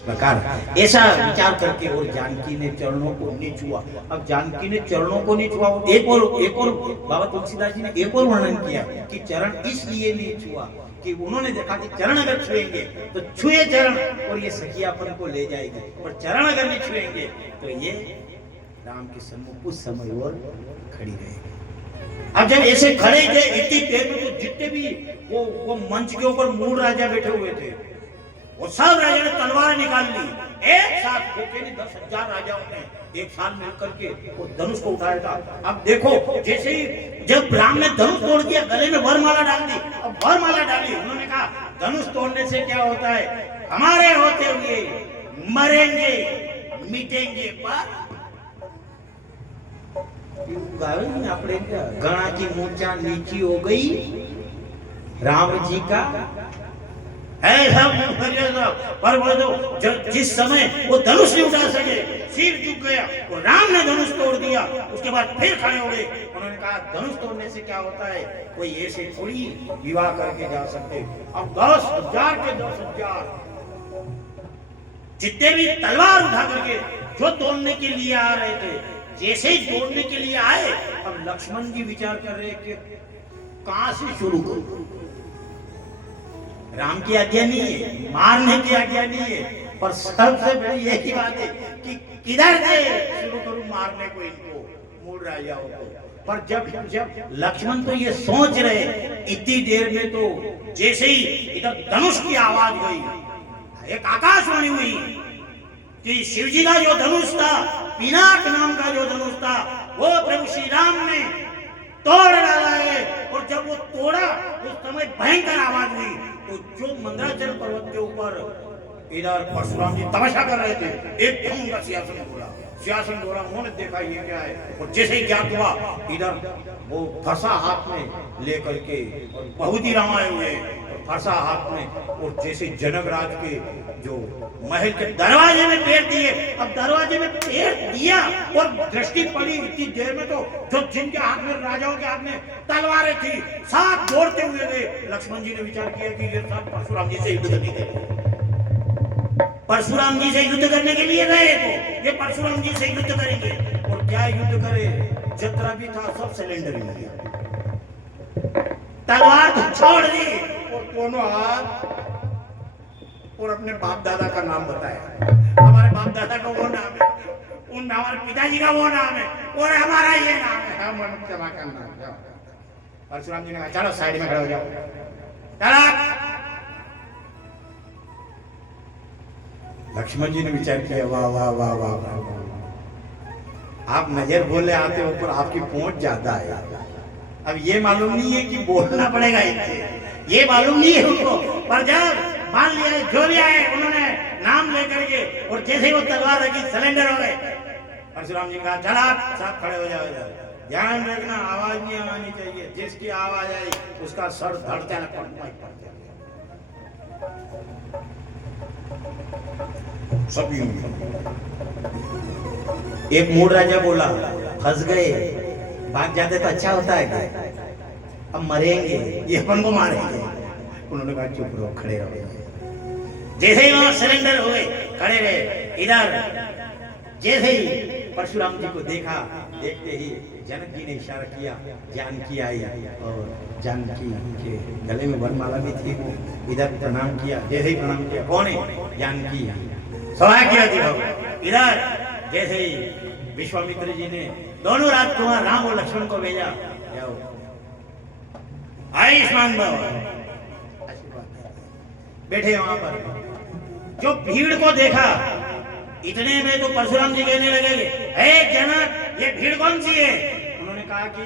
प्रकार ऐसा विचार करके और जानकी ने चरणों को नहीं छुआ। अब जानकी ने चरणों को नहीं छुआ, एक और बाबा तुलसीदास जी ने एक और वर्णन किया कि चरण इसलिए नहीं छुआ कि उन्होंने देखा कि चरण अगर छुएंगे तो छुए चरण और ये सखियापन को ले जाएगी, और चरण अगर नहीं छुएंगे तो ये राम के सम्मुख कुछ समय और खड़ी रहेगी। अब जब ऐसे खड़े थे इतनी देर में, तो जितने भी वो मंच के ऊपर मूल राजा बैठे हुए थे, वो सब राजा ने तलवार निकाल ली। एक साथ 10,000 राजाओं ने एक साथ मिलकर के वो धनुष को उठाया था। अब देखो, जैसे ही जब राम ने धनुष तोड़ दिया, गले में वरमाला डाल दी। अब वरमाला डाली, उन्होंने कहा धनुष तोड़ने से क्या होता है, हमारे होते हुए मरेंगे मिटेंगे, पर अपने गणा की मूर्छा नीची हो गई राम जी का है पर वो जिस समय वो धनुष नहीं उठा सके, सिर झुक गया, वो राम ने धनुष तोड़ दिया। उसके बाद फिर खड़े हो गए। उन्होंने कहा धनुष तोड़ने से क्या होता है, कोई ऐसे थोड़ी विवाह करके जा सकते। अब 10,000 के 10,000 जितने भी तलवार उठा करके जो तोड़ने के लिए आ रहे थे, जैसे ही तोड़ने के लिए आए, अब लक्ष्मण जी विचार कर रहे कि कहां से शुरू करूं। राम की आज्ञा नहीं है, मारने की आज्ञा नहीं है, पर सबसे बड़ी यही बात है कि किधर से शुरू करूं मारने को इनको, मूल राजाओं को। पर जब लक्ष्मण तो ये सोच रहे, इतनी देर में तो जैसे ही इधर धनुष की आवाज गई, एक आकाशवाणी हुई कि शिवजी का जो धनुष था, पिनाक नाम का जो धनुष था, वो प्रभु श्री राम ने तोड़ डाला है। और जब वो तोड़ा, उस समय भयंकर आवाज हुई। तो जो मंदराचल पर्वत के ऊपर इधर परशुराम जी तमाशा कर रहे थे, एकदम उनका सिंहासन डोला। उन्होंने देखा ये क्या है, और जैसे ही ज्ञात हुआ, इधर वो फरसा हाथ में लेकर के, और बहुत ही राम आए हुए फरसा हाथ में, और जैसे जनक राज के जो महल के दरवाजे में पैर दिए। अब दरवाजे में पैर दिया और दृष्टि पड़ी, इतनी देर में तो जो जिनके हाथ में, राजाओं के हाथ में तलवारें थी, साथ दौड़ते हुए गए। लक्ष्मण जी ने विचार किया कि ये सब परशुराम जी से युद्ध करने के लिए, परशुराम जी से युद्ध करने के लिए गए, तो ये परशुराम जी से युद्ध करेंगे। और क्या युद्ध करे, जतरा भी था सब सिलेंडर में गया, तलवार तो छोड़ दी, और दोनों हाथ और अपने बाप दादा का नाम बताया। हमारे बाप दादा का वो नाम है, उन हमारे पिताजी का वो नाम है, और हमारा ये नाम है, हम क्षमा करना। परशुराम जी ने कहा चलो साइड में खड़े हो जाओ, चलो। लक्ष्मण जी ने विचार किया, वाह वाह वाह वाह वाह, आप नजर बोले आते हो, पर आपकी पहुंच ज्यादा है। अब ये मालूम नहीं है कि बोलना पड़ेगा इनसे, ये मालूम नहीं है उनको, पर जब मान लिया, जो लिया है, उन्होंने नाम लेकर के, और जैसे ही वो तलवार रखी, सिलेंडर हो गए। परशुराम जी कहा चला सब खड़े हो जाओ, ध्यान रखना आवाज नहीं आनी चाहिए, जिसकी आवाज आई उसका सर धड़ता है, सभी। एक मूड राजा बोला, फंस गए, भाग जाते तो अच्छा होता है क्या? अब मरेंगे, ये अपन को मारेंगे। उन्होंने कहा चुप रहो, खड़े रहो। जैसे ही वहां सरेंडर हुए, खड़े रहे। इधर जैसे ही परशुराम जी को देखा, देखते ही जनक जी ने इशारा किया, जानकी आई, और जानकी के गले में वरमाला भी थी। वो इधर प्रणाम किया, जैसे ही प्रणाम किया, कौन है? जानकी। सौभाग्य थी। इधर जैसे ही विश्वामित्र जी ने दोनों राजकुमार राम और लक्ष्मण को भेजा, जाओ आयुष्मान भव, बैठे वहां पर। जो भीड़ को देखा, इतने में तो परशुराम जी कहने लगे, हे जनक, ये भीड़ कौन सी है? उन्होंने कहा कि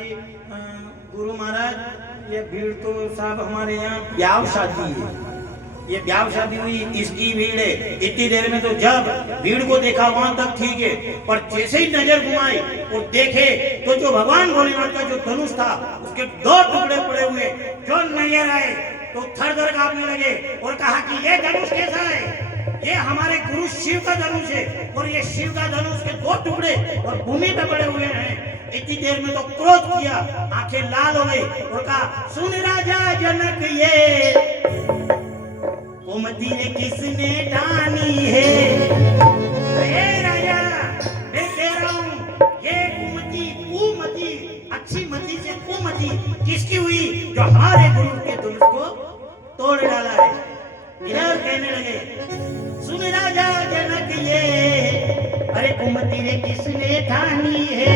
गुरु महाराज, ये भीड़ तो साहब हमारे यहाँ ब्याह शादी है, ये ब्याह शादी हुई, इसकी भीड़ है। इतनी देर में तो जब भीड़ को देखा वहां तक ठीक है, पर जैसे ही नजर घुमाई और देखे तो जो भगवान भोलेनाथ का जो धनुष था, उसके 2 टुकड़े पड़े हुए जो नजर आए तो थर-थर कांपने लगे, और कहा कि ये धनुष कैसा है? ये हमारे गुरु शिव का धनुष है, और ये शिव का धनुष के 2 टुकड़े और भूमि पे पड़े हुए हैं। इतनी देर में तो क्रोध किया, आंखें लाल हो गई, और कहा सुन राजा जनक, ये कुमति किसने ठानी है? गलती किसकी हुई? जो हमारे गुरु के धनुष को तोड़ डाला है। इधर कहने लगे, सुन राजा जनक ये, अरे कुमति रे किसने ठानी है?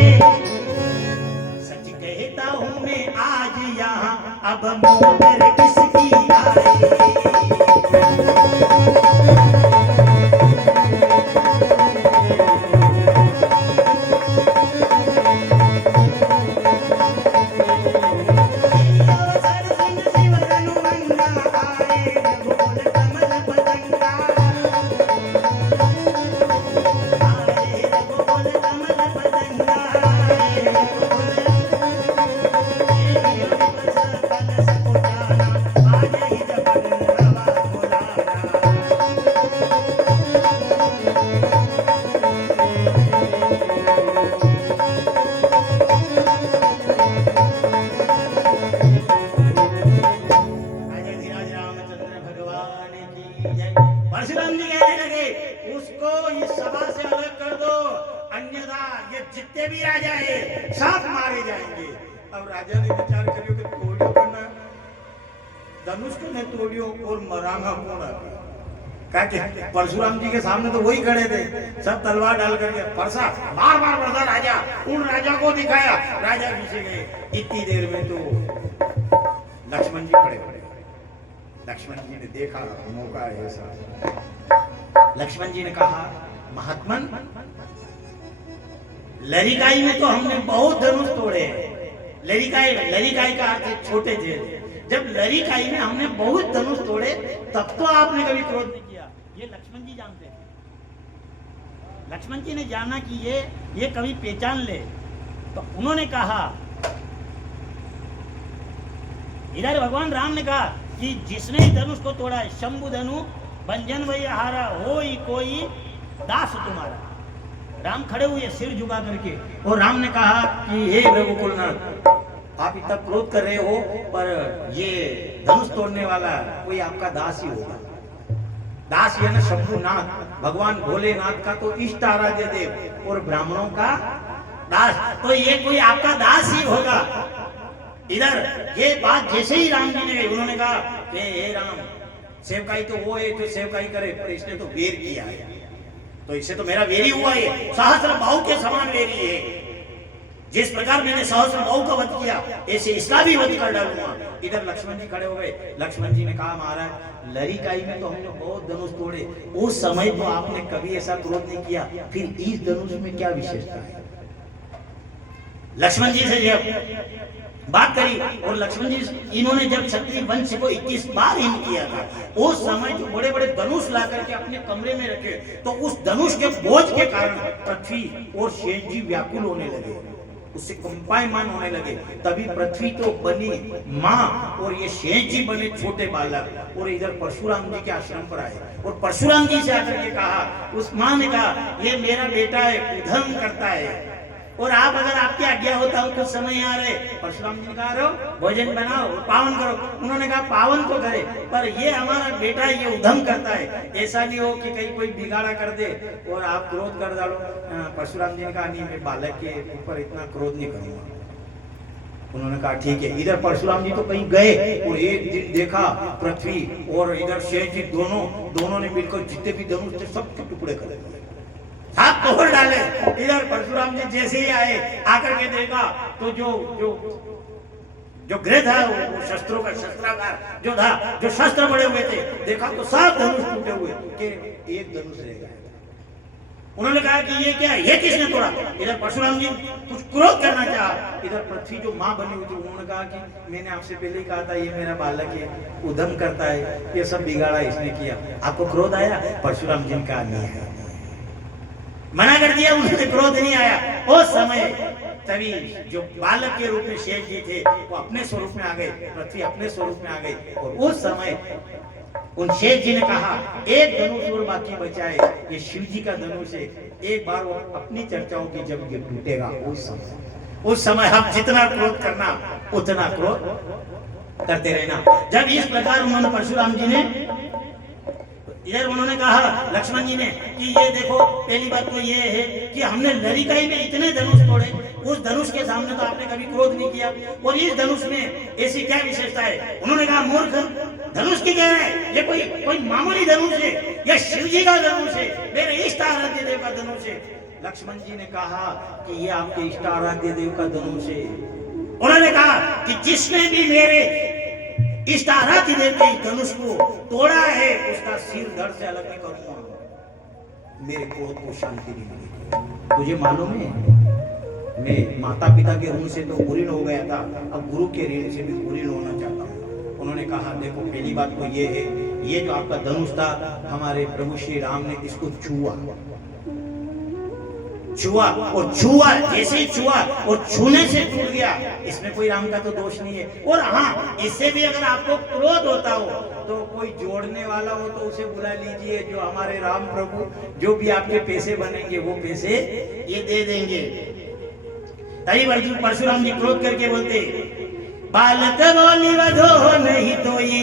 सच कहता हूँ मैं आज यहाँ, अब मोटर किसकी आई? परशुराम जी कहने लगे, उसको इस सभा से अलग कर दो, अन्यथा ये जितने भी राजा है सब मारे जाएंगे। अब राजा ने विचार करियो कि तोड़ियो करना, धनुष को नहीं तोड़ियो और मरांगा कौन आ? क्या परशुराम जी के सामने तो वही खड़े थे, सब तलवार डाल करके परसा मार मार बढ़ा राजा। उन राजा को दिखाया, राजा पीछे गए। इतनी देर में तो लक्ष्मण जी खड़े खड़े। लक्ष्मण जी ने देखा मौका है ऐसा। लक्ष्मण जी ने कहा, महात्मन, लरिकाई में तो हमने बहुत धनुष तोड़े। लरिकाई का अर्थ छोटे थे। जब लरिकाई में हमने बहुत धनुष तोड़े तब तो आपने कभी क्रोध नहीं किया। ये लक्ष्मण जी जानते थे। लक्ष्मण जी ने जाना कि ये कभी पहचान ले, तो उन्होंने कहा, इधर भगवान राम ने कहा कि जिसने धनुष को तोड़ा है, शंभु धनु भंजन वही हारा, हो ही कोई दास तुम्हारा। राम खड़े हुए सिर झुका करके, और राम ने कहा कि हे रघुकुलनाथ, आप इतना क्रोध कर रहे हो, पर ये धनुष तोड़ने वाला कोई आपका दास ही होगा। दास ये ना शंभुनाथ, भगवान भोलेनाथ का तो इष्ट आराध्य देव और ब्राह्मणों का दास, तो ये कोई आपका दास ही होगा। इधर ये बात जैसे ही राम जी ने, उन्होंने कहा कि हे राम, सेवकाई तो वो है जो सेवकाई करे, पर इसने तो वेर किया है, तो इससे तो मेरा वेरी हुआ है, सहस्त्र बाहु के समान वेरी है। जिस प्रकार मैंने सहस्त्र बाहु का वध किया, ऐसे इसका भी वध कर डालूंगा। इधर लक्ष्मण जी खड़े हो गए। लक्ष्मण जी ने कहा, महाराज, लरिकाई में तो हमने बहुत धनुष तोड़े, उस समय तो आपने कभी ऐसा क्रोध नहीं किया, फिर इस धनुष में क्या विशेषता है? लक्ष्मण जी से जब बात करी, और लक्ष्मण जी इन्होंने जब क्षत्रिय वंश को 21 बार हिम किया था, उस समय जो बड़े बड़े धनुष ला करके अपने कमरे में रखे, तो उस धनुष के बोझ के कारण पृथ्वी और शेष जी व्याकुल होने लगे, उससे कंपायमान होने लगे। तभी पृथ्वी तो बनी माँ और ये शेष जी बने छोटे बालक, और इधर परशुराम जी के आश्रम पर आए, और परशुराम जी से आकर के कहा, उस माँ ने कहा, ये मेरा बेटा है, उधम करता है, और आप अगर आपकी आज्ञा होता हो कुछ समय आ रहे। परशुराम जी ने कहा, भोजन बनाओ, पावन करो। उन्होंने कहा, पावन तो करे, पर ये हमारा बेटा है, ये उधम करता है, ऐसा नहीं हो कि कहीं कोई बिगाड़ा कर दे और आप क्रोध कर डालो। परशुराम जी ने कहा, नहीं, मैं बालक के ऊपर इतना क्रोध नहीं करूंगा। उन्होंने कहा, ठीक है। इधर परशुराम जी तो कहीं गए, और एक दिन देखा पृथ्वी और इधर शेष जी दोनों ने मिलकर जितने भी धनुष थे सबके टुकड़े कर दिए, हाथ तोड़ डाले। इधर परशुराम जी जैसे ही आए, आकर के देखा तो जो गृह था, वो शस्त्रों का शस्त्रागार जो था, जो शस्त्र बड़े हुए थे, देखा तो सब धनुष टूटे हुए, कि एक धनुष रह गया। उन्होंने कहा कि ये क्या है, ये किसने तोड़ा? इधर परशुराम जी कुछ क्रोध करना चाहा। इधर पृथ्वी जो माँ बनी हुई थी, उन्होंने कहा कि मैंने आपसे पहले ही कहा था, ये मेरा बालक है, उधम करता है, ये सब बिगाड़ा इसने किया, आपको क्रोध आया? परशुराम जी का नहीं आया, मना कर दिया, उन्हें क्रोध नहीं आया। उस समय तभी जो बालक के रूप में शेष जी थे, वो अपने स्वरूप में आ गए, पृथ्वी अपने स्वरूप में आ गई, और उस समय उन शेष जी ने कहा, एक धनुष और बाकी बचा है, ये शिव जी का धनुष है, एक बार वो अपनी चर्चाओं की जब ये टूटेगा, उस समय हम जितना क्रोध करना उतना क्रोध करते रहना। जब इस प्रकार उन्होंने परशुराम जी ने इधर उन्होंने कहा लक्ष्मण जी ने कि ये देखो, पहली बात तो ये है कि हमने लड़िकाई में इतने धनुष तोड़े, उस धनुष के सामने तो आपने कभी क्रोध नहीं किया, और इस धनुष में ऐसी क्या विशेषता है? उन्होंने कहा मूर्ख, धनुष की क्या है? ये कोई मामूली धनुष है, यह शिव जी का धनुष है, मेरे इष्ट आराध्य देव का धनुष है। लक्ष्मण जी ने कहा कि ये आपके इष्ट आराध्य देव का धनुष है। उन्होंने कहा कि जिसने भी मेरे इष्ट आराध्य देव के धनुष को तोड़ा है उसका सिर धड़ से अलग नहीं करूंगा, मेरे क्रोध को शांति नहीं मिलेगी। तुझे मालूम है, मैं माता पिता के ऋण से तो पूर्ण हो गया था, अब गुरु के ऋण से भी पूर्ण होना चाहता हूँ। उन्होंने कहा देखो, पहली बात तो ये है, ये जो आपका धनुष था, हमारे प्रभु श्री राम ने इसको छुआ और छुआ, जैसे ही छुआ और छूने से टूट गया, इसमें कोई राम का तो दोष नहीं है। और हाँ, इससे भी अगर आपको क्रोध होता हो तो कोई जोड़ने वाला हो तो उसे बुला लीजिए, जो हमारे राम प्रभु जो भी आपके पैसे बनेंगे वो पैसे ये दे देंगे। तभी परशुराम जी क्रोध करके बोलते, बालक बोली वधो नहीं तो ये,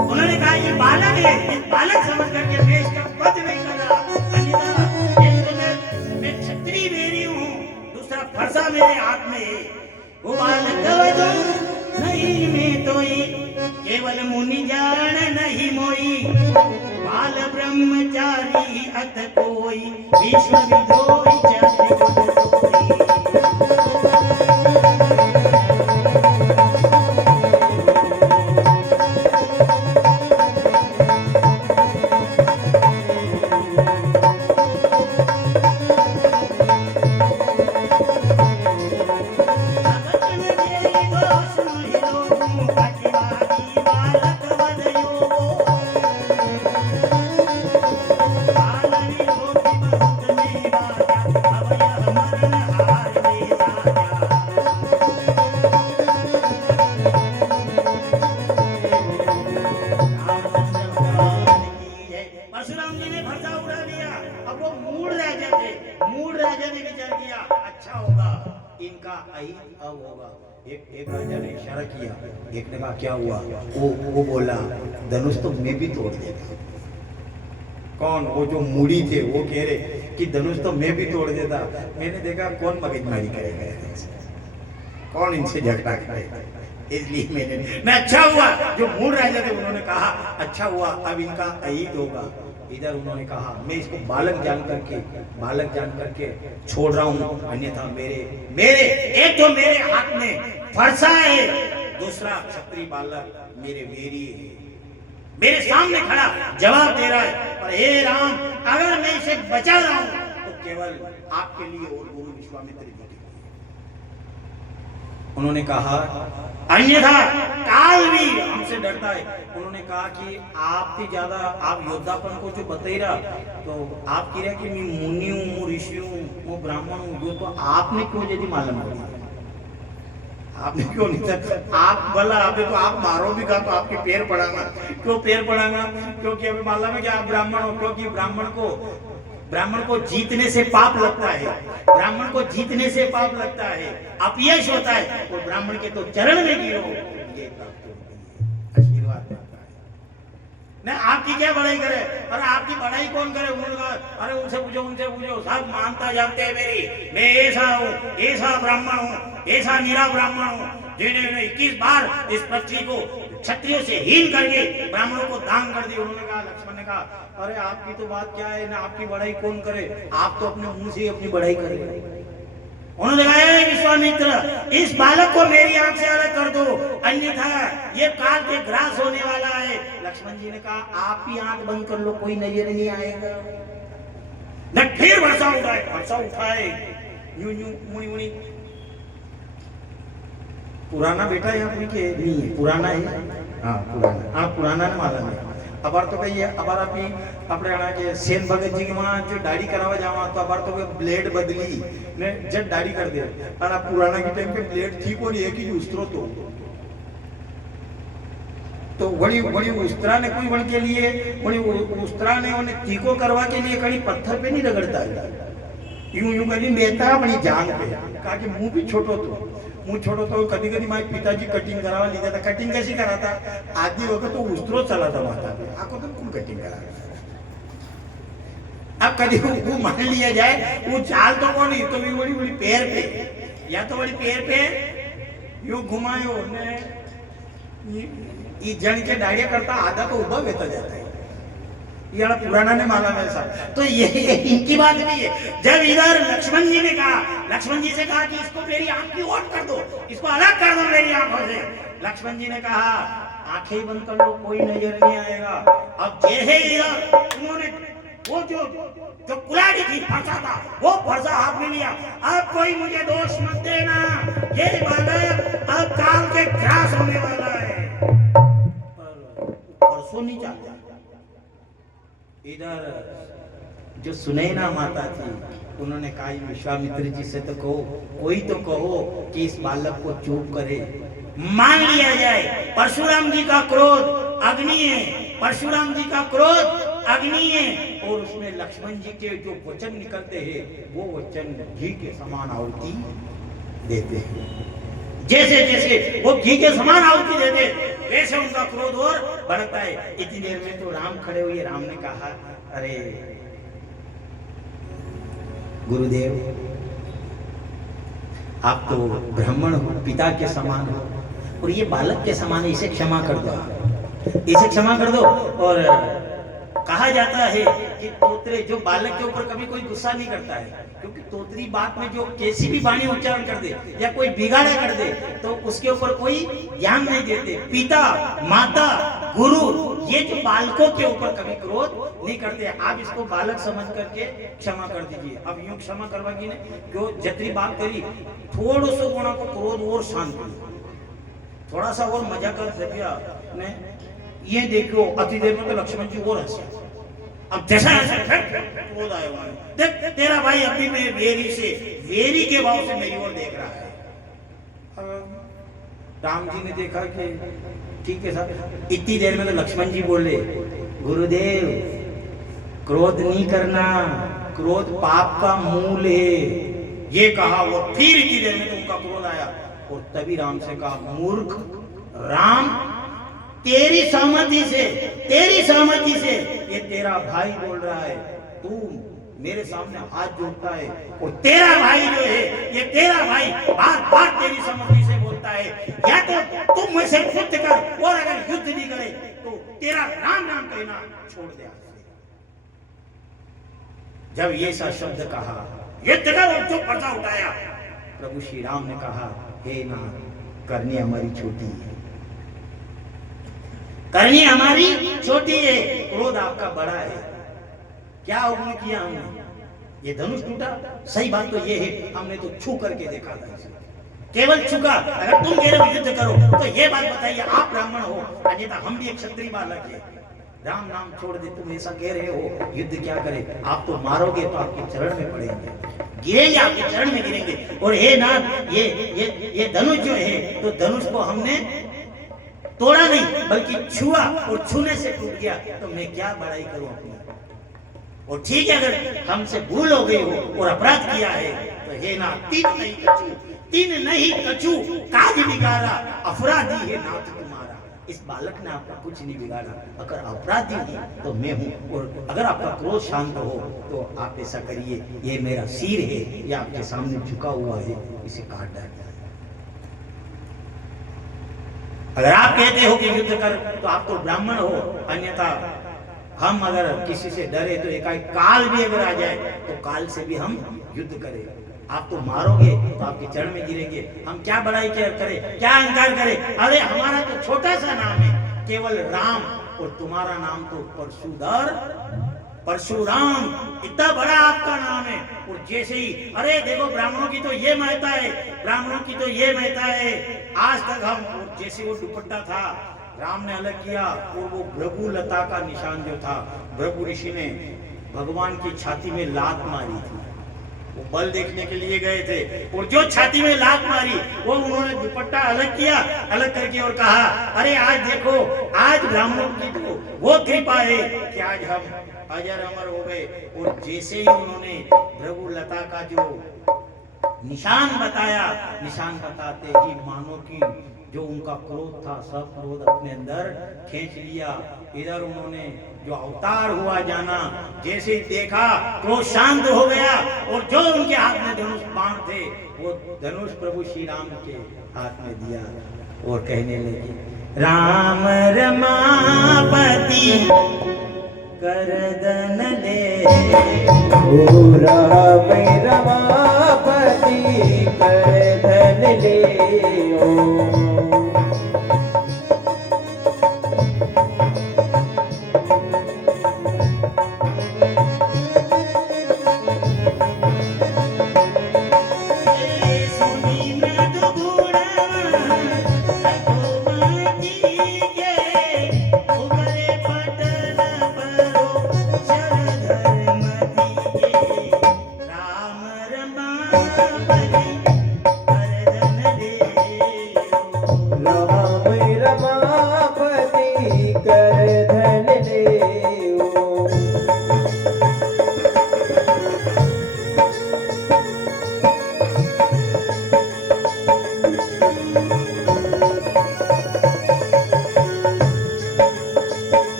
उन्होंने कहा ये बालक है, इस बालक समझ करके मैं इसका वध नहीं कर रहा, फरसा मेरे हाथ में है। वो बालक वधो नहीं मैं तोई, केवल मुनि जान नहीं मोई, बाल ब्रह्मचारी अत कोई, विश्व विधोई जग एक राजा ने इशारा किया, एक ने कहा क्या हुआ? वो बोला धनुष तो मैं भी तोड़ देता। कौन? वो जो मूड़ी थे वो कह रहे कि धनुष तो मैं भी तोड़ देता। मैंने देखा कौन मगजमारी करेगा, कौन इनसे झगड़ा करेगा, इसलिए मैंने अच्छा हुआ जो मूल राजा थे उन्होंने कहा अच्छा हुआ अब इनका अहित होगा। इधर उन्होंने कहा मैं इसको बालक जान करके छोड़ रहा हूँ, अन्यथा मेरे एक तो मेरे हाथ में फरसा है, दूसरा क्षत्रिय बालक मेरे वेरी है, मेरे सामने खड़ा जवाब दे रहा है। पर हे राम, अगर मैं इसे बचा रहा हूँ तो केवल आपके लिए और गुरु विश्वामित्र जी के लिए। उन्होंने कहा अन्यथा काल भी हमसे डरता है। उन्होंने कहा कि आपसे ज्यादा आप योद्धापन को जो बता ही रहा, तो आप कह रहे कि मैं मुनि हूँ, ऋषि हूँ, वो ब्राह्मण हूँ, तो आपने क्यों यदि मालूम हो, आपने क्यों नहीं था? आप बोला आपने तो आप मारो भी कहा तो आपके पैर पड़ाना, क्यों पैर पड़ाना? क्योंकि अभी मालूम है कि आप ब्राह्मण हो, क्योंकि ब्राह्मण को जीतने से पाप लगता है, ब्राह्मण को जीतने से पाप लगता है, अपयश होता है, और ब्राह्मण के तो चरण में गिरो, ये आशीर्वाद मिलता है। नहीं आपकी क्या बड़ाई करे? अरे आपकी बड़ाई कौन करे? उन्होंने कहा अरे उनसे पूछो, सब मानता जानते हैं मेरी, मैं ऐसा हूँ, ऐसा ब्राह्मण हूँ, ऐसा निरा ब्राह्मण हूँ, जिन्होंने 21 बार इस पृथ्वी को क्षत्रियों से हीन करके ब्राह्मणों को दान कर दी। उन्होंने कहा, लक्ष्मण ने कहा अरे आपकी तो बात क्या है ना, आपकी बड़ाई कौन करे, आप तो अपने मुंह से अपनी बड़ाई करें। उन्होंने कहा विश्वामित्र, इस बालक को मेरी आंख से अलग कर दो, अन्यथा ये काल के ग्रास होने वाला है। लक्ष्मण जी ने कहा आप ही आंख बंद कर लो, कोई नजर नहीं आएगा। न फिर वर्षा उठाए मुनि पुराना बेटा है आपने के नहीं है, पुराना है, हाँ पुराना ने माला है। अबार तो कही है, अबार अपने सेन भगत जी के वहाँ जो दाढ़ी करावा जावा तो अबार तो ब्लेड बदली ने जब दाढ़ी कर दे, और पुराना के टाइम पे ब्लेड ठीक हो नहीं है कि उस्तरो तो बड़ी उस्तरा ने कोई बन के लिए बड़ी उस्तरा ने उन्हें तीखो करवा के लिए कहीं पत्थर पे नहीं रगड़ता, यूं कहीं बेहता अपनी जान पे, कहा कि मुंह भी छोटो तो હું છોડો તો કદી કદી મારી પિતાજી કટિંગ કરાવવા લીધા હતા. કટિંગ કશી કરાતા? આधी વખત તો ઉસ્ત્રો ચલાતા માતા पे. આખો તો કોણ કટિંગ કરાવે? अब कभी वो मान लिया जाए वो चाल तो कौन तो भी बड़ी बड़ी पैर पे या तो बड़ी पैर पे यो घुमायो ने ये जन के डाड़िया करता आधा तो उभा बेता जाता है. ये पुराना ने माला में साहब. तो ये इनकी बात नहीं है. जब इधर लक्ष्मण जी ने कहा, लक्ष्मण जी से कहा कि इसको मेरी आंख की ओट कर दो, इसको अलग कर दो मेरी आंखों से. लक्ष्मण जी ने कहा आंखें बंद कर लो, कोई नजर नहीं आएगा. अब जैसे इधर उन्होंने वो जो कुल्हाड़ी थी फंसा था वो फंसा हाथ में लिया. अब कोई मुझे दोष मत देना, ये बालक अब काल के ग्रास होने वाला है. परसों नहीं चाहता. इधर जो सुनैना माता थी उन्होंने कहा विश्वामित्र जी से तो कहो, कोई तो कहो कि इस बालक को चुप करे, मान लिया जाए. परशुराम जी का क्रोध अग्नि है, परशुराम जी का क्रोध अग्नि है और उसमें लक्ष्मण जी के जो वचन निकलते हैं वो वचन घी के समान आहुति देते हैं. जैसे जैसे वो घी के समान आहुति देते वैसे उनका क्रोध और बढ़ता है. इतनी देर में तो राम खड़े हुए. राम ने कहा अरे गुरुदेव आप तो ब्राह्मण हो, पिता के समान हो और ये बालक के समान है, इसे क्षमा कर दो, इसे क्षमा कर दो. और कहा जाता है कि तोतरे जो बालक के ऊपर कभी कोई गुस्सा नहीं करता है, क्योंकि तोतरी बात में जो कैसी भी वाणी उच्चारण कर दे या कोई बिगाड़ा कर दे तो उसके ऊपर कोई ध्यान नहीं देते. पिता माता गुरु ये जो बालकों के ऊपर कभी क्रोध नहीं करते. आप इसको बालक समझ करके क्षमा कर दीजिए. अब यूं क्षमा करवागी ने जो जतरी बात करी थोड़ा सा कोना को क्रोध और शांत, थोड़ा सा और मजा कर दिया ने. ये देखो अति देर में तो लक्ष्मण जी और हंसे. अब जैसा क्रोध आया देख तेरा भाई अभी में वेरी के भाव से मेरी ओर देख रहा है. राम जी ने देखा कि ठीक है साहब. इतनी देर में तो लक्ष्मण जी बोले गुरुदेव क्रोध नहीं करना, क्रोध पाप का मूल है. ये कहा और फिर इतनी देर में तो उनका क्रोध आया और तभी राम से कहा मूर्ख राम तेरी सहमति से ये तेरा भाई बोल रहा है, तू मेरे सामने हाथ जोड़ता है और तेरा भाई जो है ये तेरा भाई बार बार तेरी सहमति से बोलता है. या तो तुम मुझसे युद्ध कर और अगर युद्ध नहीं करे तो तेरा राम नाम कहना छोड़ दे. जब ये सा शब्द कहा युद्ध कर और जो पर्दा उठाया, प्रभु श्री राम ने कहा हे नाथ करनी हमारी छोटी है, करनी हमारी छोटी है, क्रोध आपका बड़ा है. क्या हुक्म किया हमने? ये धनुष टूटा. सही बात तो ये है हमने तो छू करके देखा था, केवल छुका. अगर तुम कह रहे हो युद्ध करो तो ये बात बताइए आप ब्राह्मण हो अन्यथा हम भी एक क्षत्रिय बालक है. राम नाम छोड़ दे, तुम ऐसा कह रहे हो युद्ध क्या करे? आप तो मारोगे तो आपके चरण में पड़ेंगे, गिरेंगे, आपके चरण में गिरेंगे. और हे नाथ ये धनुष जो है तो धनुष को हमने तोड़ा नहीं बल्कि छुआ और छूने से टूट गया, तो मैं क्या बड़ाई करूं अपनी. और ठीक है अगर हमसे भूल हो गई हो और अपराध किया है तो हे ना तीन नहीं कछु काज बिगाड़ा, अपराधी है नाथ तुम्हारा. इस बालक ने आपका कुछ नहीं बिगाड़ा, अगर अपराधी है तो मैं हूं. और अगर आपका क्रोध शांत हो तो आप ऐसा करिए, ये मेरा सिर है ये आपके सामने झुका हुआ है, इसे काट डालिए. अगर आप कहते हो कि युद्ध कर तो आप तो ब्राह्मण हो, अन्यथा हम अगर किसी से डरे तो एकाएक काल भी अगर आ जाए तो काल से भी हम युद्ध करें. आप तो मारोगे तो आपके चरण में गिरेंगे. हम क्या बड़ाई करें, क्या अहंकार करें? अरे हमारा तो छोटा सा नाम है केवल राम और तुम्हारा नाम तो परशुराम. इतना बड़ा आपका नाम है. और जैसे ही अरे देखो ब्राह्मणों की तो ये महत्ता है, ब्राह्मणों की तो ये महत्ता है. आज तक हम जैसे वो दुपट्टा था राम ने अलग किया और वो भृगु लता का निशान जो था, भृगु ऋषि ने भगवान की छाती में लात मारी थी. वो बल देखने के लिए गए थे और जो छाती में लात मारी वो उन्होंने दुपट्टा अलग किया, अलग करके और कहा अरे आज देखो आज ब्राह्मणों की तो वो कृपा है कि आज हम अजर अमर हो गए. और जैसे ही उन्होंने भृगु लता का जो निशान बताया। निशान बताते ही मानो कि जो उनका क्रोध था सब क्रोध अपने अंदर खींच लिया। इधर उन्होंने जो अवतार हुआ जाना, जैसे देखा क्रोध शांत हो गया और जो उनके हाथ में धनुष बाण थे वो धनुष प्रभु श्री राम के हाथ में दिया और कहने लगे, राम रमापति करदन ले, ओ राम रमापति करदन ले ओ।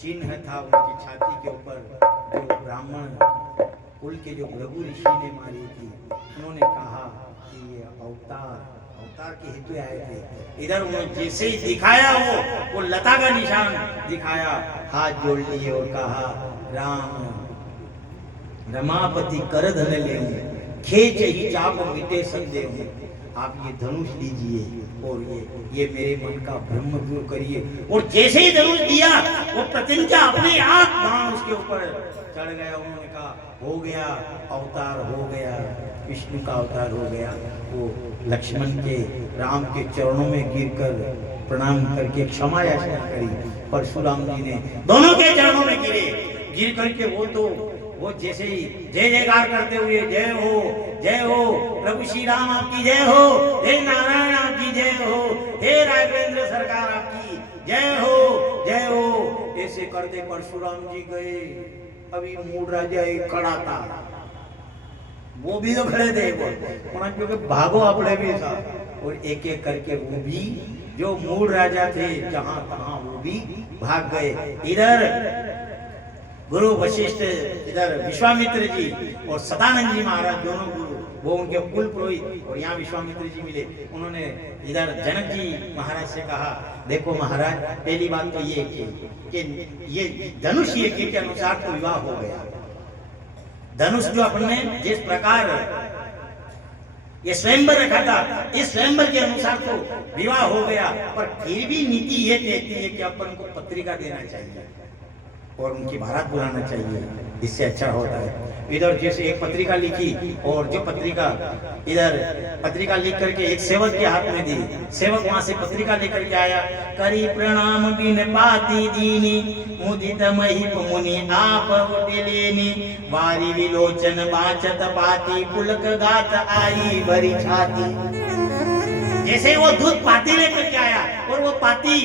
चिन्ह था उनकी छाती के ऊपर, जो ब्राह्मण कुल के जो भृगु ऋषि ने मारी थी, उन्होंने कहा कि ये अवतार के हेतु आए थे। इधर उन्होंने जैसे ही दिखाया वो लता का निशान दिखाया, हाथ जोड़ लिए और कहा, राम रमापति कर धन ले, खेच ही चाप मिटे संदेह, आप ये धनुष लीजिए और ये मेरे मन का भ्रम दूर करिए। और जैसे ही धनुष दिया वो प्रत्यंचा अपने आप बाण उसके ऊपर चढ़ गया। उन्होंने कहा हो गया, अवतार हो गया, विष्णु का अवतार हो गया। वो लक्ष्मण के राम के चरणों में गिरकर प्रणाम करके क्षमा याचना करी। परशुराम जी ने दोनों के चरणों में गिर करके वो जैसे ही जय जयकार करते हुए जय हो प्रभु श्री राम आपकी जय हो, हे नारायण आपकी जय हो, हे राघवेंद्र सरकार आपकी जय हो ऐसे करते परशुराम जी गए। अभी मूड राजा एक खड़ा था, वो भी तो खड़े थे, क्योंकि भागो अपने भी था। और एक एक करके वो भी जो मूड राजा थे जहां तहां वो भी भाग गए। इधर गुरु वशिष्ठ, इधर विश्वामित्र जी और सदानंद जी महाराज दोनों गुरु, वो उनके कुल पुरोहित, और यहाँ विश्वामित्र जी मिले। उन्होंने इधर जनक जी महाराज से कहा, देखो महाराज, पहली बात तो ये कि ये धनुष यज्ञ के अनुसार तो विवाह हो गया, धनुष जो अपने जिस प्रकार ये स्वयंवर रखा था, इस स्वयंवर के अनुसार तो विवाह हो गया, पर फिर भी नीति ये कहती है कि अपन को पत्रिका देना चाहिए और उनकी बारात बुलाना चाहिए, इससे अच्छा होता है। इधर जैसे एक पत्रिका लिखी और जो पत्रिका इधर पत्रिका लिख करके एक सेवक के हाथ में दी, सेवक वहां से पत्रिका लेकर के आया, करी प्रणाम बिन पाती दीनी मुदित महिप मुनि आप उटिलेनी वारी विलोचन बाचत पाती पुलक गात आई भरी छाती। जैसे वो दूध पाती लेकर के आया और वो पाती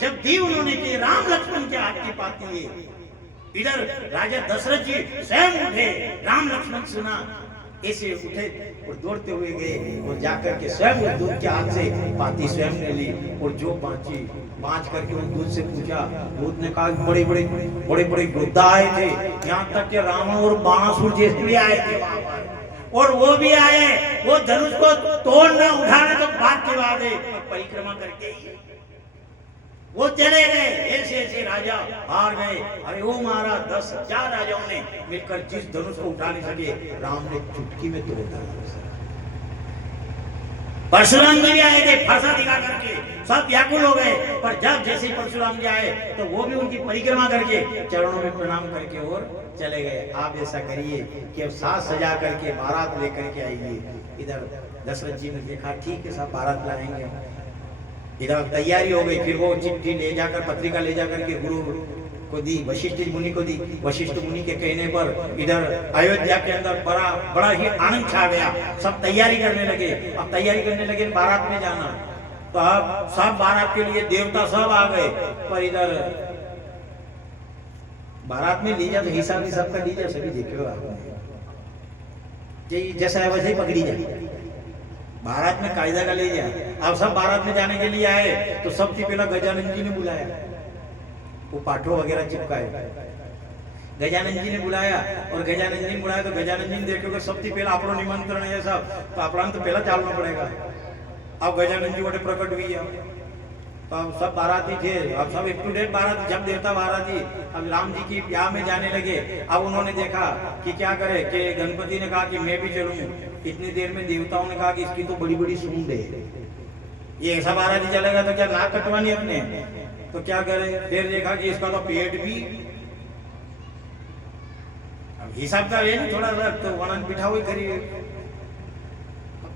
जब दी उन्होंने कि राम लक्ष्मण के हाथ की पाती है, इधर राजा दशरथ जी स्वयं उठे, राम लक्ष्मण सुना, ऐसे उठे और दौड़ते हुए गए और जाकर के स्वयं उस दूध के हाथ से पाती स्वयं ने ली और जो बांच करके उस दूध से पूछा, दूध ने कहा बड़े बड़े योद्धा आए थे, यहाँ तक कि रावण और बाणासुर जैसे भी आए थे वहां पर, और वो भी आए, वो धनुष को तोड़ना उठाना तो बात की बात है, परिक्रमा करके वो चले गए। ऐसे राजा हार गए। अरे वो महाराज 10,000 राजाओं ने मिलकर जिस धनुष को उठा नहीं सके, राम ने चुटकी में तोड़ डाला। परशुराम जी भी आए थे फांसा दिखा करके, सब व्याकुल हो गए, पर जब जैसे परशुराम जी आए तो वो भी उनकी परिक्रमा करके चरणों में प्रणाम करके और चले गए। आप ऐसा करिए कि अब साज सजा करके बारात लेकर के आइए। इधर दशरथ जी ने देखा ठीक है सब बारात लाएंगे, इधर तैयारी हो गई। फिर वो चिट्ठी ले जाकर पत्रिका ले जाकर के गुरु को दी, वशिष्ठ मुनि को दी। वशिष्ठ मुनि के कहने पर इधर अयोध्या के अंदर बड़ा ही आनंद छा गया। सब तैयारी करने लगे। अब तैयारी करने लगे बारात में जाना, तो अब सब बारात के लिए देवता सब आ गए, पर इधर बारात में लीजा तो हिसाब ही सबका लीजा सभी देखे आपने, जैसा है वैसे ही पकड़ी जाए। बारात में कायदा का ले जाए। अब सब बारात में जाने के लिए आए तो सबसे पहला गजानन जी ने बुलाया, वो पाठो वगैरह चिपकाए। गजानन जी ने बुलाया और गजानन जी ने बुलाया तो गजानन जी ने देखो सबसे पहला अपनो निमंत्रण है सब, तो अपना तो पहला चालना पड़ेगा। अब गजानन जी वोटे प्रकट हुई है, तो अब सब बाराती थे, अब सब अप टू डेट बाराती, जब देवता बाराती। अब राम जी की ब्याह में जाने लगे। अब उन्होंने देखा कि क्या करे, कि गणपति ने कहा कि मैं भी चलूं। इतनी देर में देवताओं ने कहा कि इसकी तो बड़ी बड़ी सूंड है, ये ऐसा बाराती चलेगा तो क्या नाक कटवानी अपने, तो क्या करे। फिर देखा कि इसका तो पेट भी, अब हिसाब का है थोड़ा सा, तो वनन पिठा हुई करी।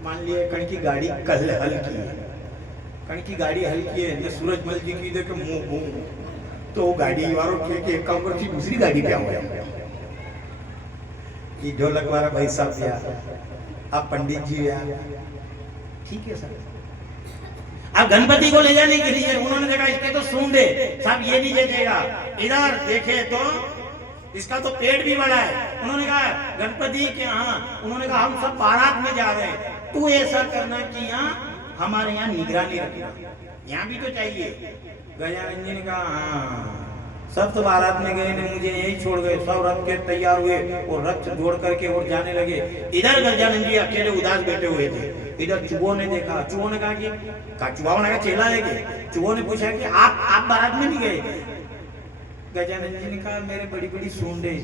मान लिया कण की गाड़ी कल हल्की है, कण की गाड़ी हल्की है ने सूरजमल जी की देखे मुंह मुंह, तो गाड़ी वालों के काम करती दूसरी गाड़ी पे आओ। ये ढोलक वाला भाई साहब दिया, आप पंडित जी आया, ठीक है सर। अब गणपति को ले जाने के लिए उन्होंने देखा इसके तो सूंड है, साहब ये नहीं जचेगा। इधर देखे तो इसका तो पेट भी बड़ा है। उन्होंने कहा गणपति के यहाँ, उन्होंने कहा हम सब बारात में जा रहे हैं, तू ऐसा करना कि यहाँ हमारे यहाँ निगरानी रखना, यहाँ भी तो चाहिए। गजानन जी ने कहा हाँ, सब तो बारात में गए ने मुझे यही छोड़ गए। सब रथ के तैयार हुए और रथ जोड़ करके और जाने लगे। इधर गजानन जी अकेले उदास बैठे हुए थे। इधर चूहों ने देखा, चूहों ने कहा कि चूहा ने कहा चेला है कि, चूहों ने पूछा कि आप बारात में नहीं गए। गजानन जी ने कहा मेरे बड़ी बड़ी सूंड है,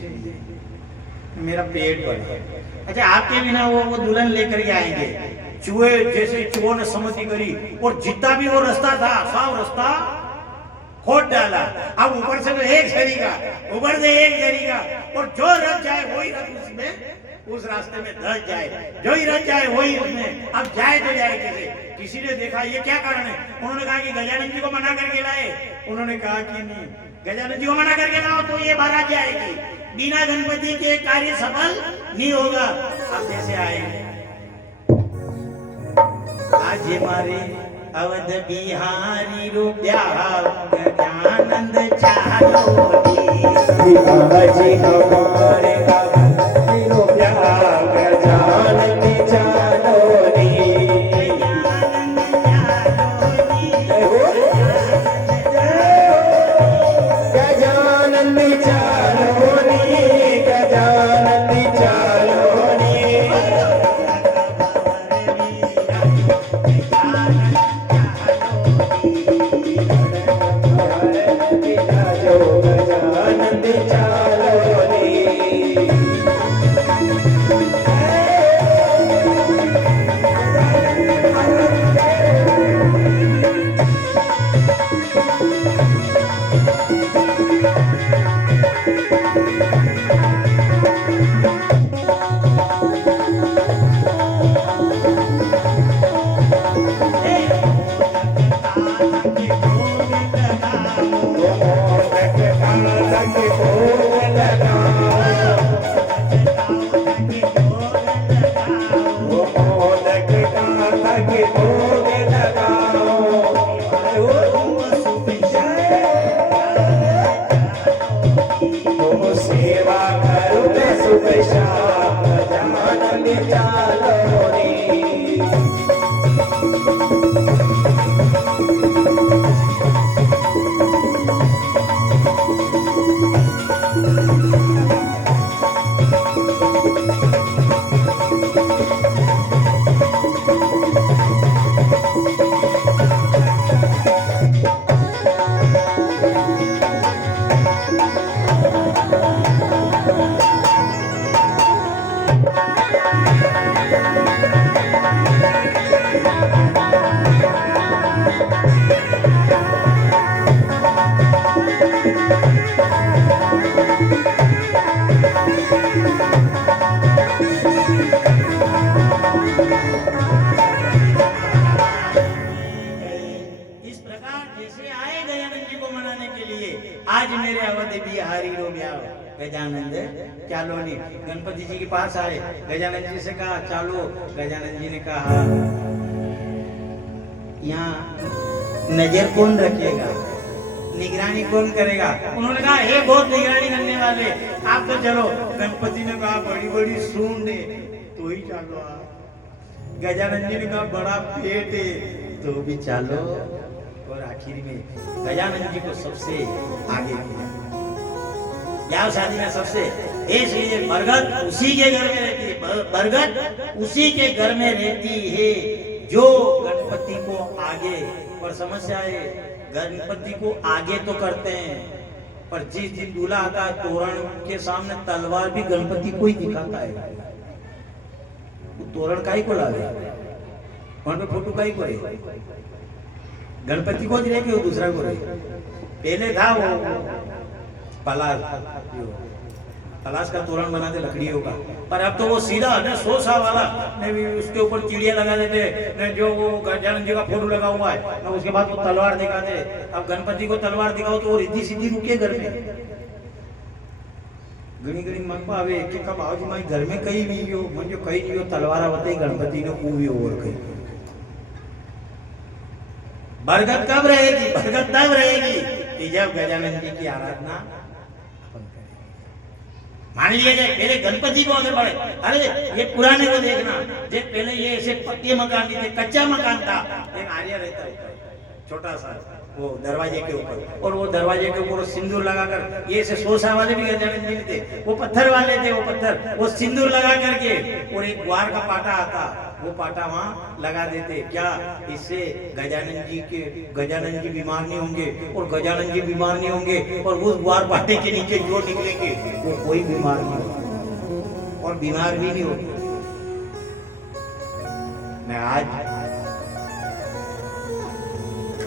मेरा पेट बड़ा है। अच्छा आपके बिना वो दुल्हन लेकर के आएंगे। चूहे जैसे चूहों ने सम्मति करी और जितना भी वो रास्ता था सब रास्ता खोद डाला। अब ऊपर से तो एक झरीगा, ऊपर से एक झरीगा, और जो रथ जाए वही रथ उसमें उस रास्ते में धस जाए, जो ही रथ जाए वही उसमें। अब जाए तो जाए कैसे। किसी ने देखा ये क्या कारण है, उन्होंने कहा कि गजानन जी को मना करके लाए। उन्होंने कहा कि नहीं, गजानन जी को मना करके लाओ तो ये बारात जाएगी, बिना गणपति के कार्य सफल नहीं होगा। अब कैसे आएंगे। आज हमारे अवध बिहारी रूप्या गजानंद चालोनी, आज हमारे अवध रूप्या गजानंद चालोनी, गजानंद चालोनी, गजानंद चालोनी। गजानंद चालोनी। मोदक का लग भोग लगाओ मोदक का लग भोग लगाओ तुम सेवा करो शुभ शाम गजानन चालो रे इस प्रकार जैसे आए गजानन जी को मनाने के लिए आज मेरे अवधि बिहारी रो गया गजानंद चालो नहीं गणपति जी के पास आए गजानन जी से कहा चालो गजानन जी ने कहा यहाँ नजर कौन रखेगा निगरानी कौन करेगा उन्होंने कहा हे बहुत निगरानी करने वाले आप तो चलो गणपति ने कहा बड़ी बड़ी सूंड है तो ही चालो आप गजानन जी ने कहा बड़ा पेट है तो भी चालो और आखिर में गजानन जी को सबसे आगे किया ब्याह शादी में सबसे इसलिए बरगद उसी के घर में रहती है बरगद उसी के घर में रहती है जो गणपति को आगे और समस्या है गणपति को आगे तो करते हैं पर जिस दिन दूल्हा आता है तोरण के सामने तलवार भी गणपति को ही दिखाता है वो तोरण का ही को लागे वहां पे फोटो का ही को रहे गणपति को रहे कि वो दूसरा को रहे पहले था वो पलाश का तोरण बनाते लकड़ियों का पर अब तो वो सीधा ना सोसा वाला नहीं भी उसके ऊपर चिड़िया लगा देते न जो वो गजानन जी का फोटो लगा हुआ है ना उसके बाद वो तलवार दिखाते अब गणपति को तलवार दिखाओ तो वो रिद्धि सीधी रुके घर में घणी घणी मन को आवे कि कब आओ जी माई घर में कहीं नहीं हो म्हणजे कहीं नहीं हो तलवार आवते गणपति ने पूवी और कहीं बरगद कब रहेगी बरगद तब रहेगी कि जब गजानन जी की आराधना मान लिया जाए पहले गणपति को आगे बढ़े अरे ये पुराने को देखना जे पहले ये ऐसे पक्के मकान नहीं थे कच्चा मकान था एक आर्या रहता है छोटा सा वो दरवाजे के ऊपर और वो दरवाजे के ऊपर सिंदूर लगाकर ये ऐसे सोसा वाले भी गजानन जी थे वो पत्थर वाले थे वो पत्थर वो सिंदूर लगा करके और एक ग्वार का पाटा आता वो पाटा वहां लगा देते क्या इससे गजानन जी बीमार नहीं होंगे और गजानन जी बीमार नहीं होंगे और उस ग्वार पाटे के नीचे जो निकलेंगे वो कोई बीमार नहीं होगा और बीमार भी नहीं होते मैं आज